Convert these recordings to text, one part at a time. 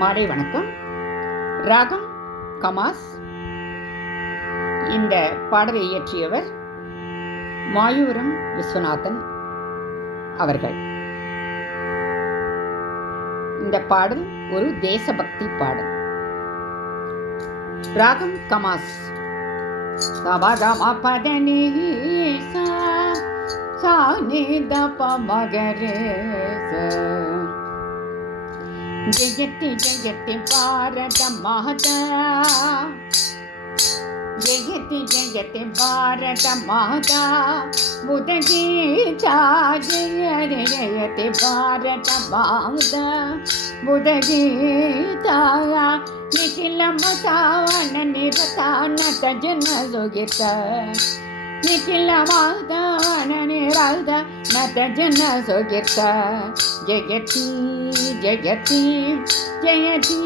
மாலை வணக்கம். ராகம் கமாஸ். இந்த பாடலை இயற்றியவர் மாயூரம் விஸ்வநாதன் அவர்கள். இந்த பாடல் ஒரு தேசபக்தி பாடல். ராகம் கமாஸ். சபகமபதனி சானிதபமகரே ஜெயதி ஜெயதி பாரத மாதா, ஜெயதி ஜெயதி பாரத மாதா, புதகீதா ஜெயதி பாரத மாதா, புதகீதா நிಖಿಲ ಮತಾವನ ನಿರತಾನ ತಜನ ಸುಗಿತ, ನಿಖಿಲ ಮಾಧವನ ನಿರಾಧ ನತ ಜನ ಸುಗಿತ, ಜಯತಿ ಜಯತಿ ಜಯತಿ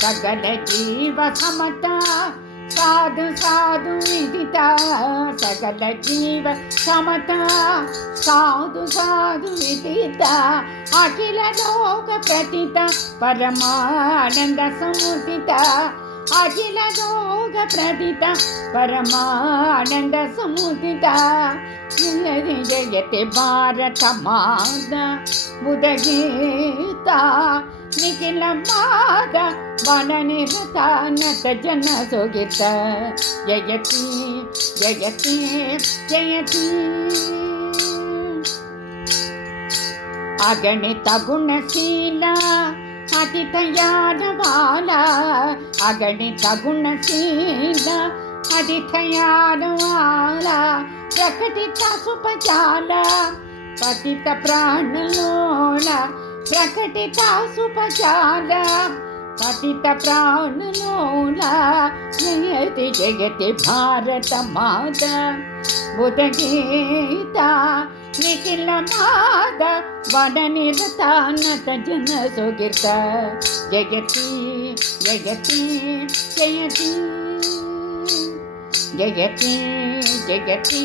ಸಕಲ ಜೀವ ಸಮತ ಸಾಧು ಸಾಧು ವಿದಿತ, ಸಕಲ ಜೀವ ಸಮತ ಸಾಧು ಸಾಧು ವಿದಿತ, ಅಖಿಲ ಲೋಕ ಪ್ರತಿತ ಪರಮಾನಂದ ಸಮುದಿತ, ಅಖಿಲ ಲೋಕ ಪ್ರತಿತ ಪರಮಾನಂದ ಸಮುದಿತ, ಜಯತಿ ಜಯತಿ ಭಾರತ ಮಾತಾ ಬುಧಗೀತಾ, ನಿಖಿಲ ಮಾತ ವನ ನಿರತ ನತ ಜನ ಸುಗಿತ, ಜಯತಿ ಜಯತಿ ಜಯತಿ ಅಗಣಿತ ಗುಣಶೀಲ ಅತಿಥಯಾದ ಬಾಲ, ಅಗಣಿತ ಗುಣಶೀಲ ಅತಿಥಯಾದ ಬಾಲ, ಪ್ರಕಟಿತ ಸುಪಚಾಲ ಪತಿತ ಪ್ರಾಣಲೋಲ, ಪ್ರಕಟಿತ ಸುಪಚಾಲ ಪತಿತ ಪ್ರಾಣಲೋಲ, ಜಯತಿ ಜಯತಿ ಭಾರತ ಮಾತಾ ಬುಧಗೀತಾ, ನಿಖಿಲ ಮಾದ ವನ ನಿರತ ನತ ಜನ ಸುಗಿತ, ಜಯತಿ ಜಯತಿ ಜಯತಿ ಜಯತಿ ಜಯತಿ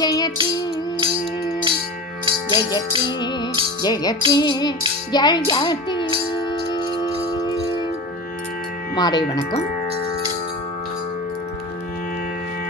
ಜಯತಿ ಜಯತಿ ಜಯತಿ ಜಯತಿ. மாலை வணக்கம்.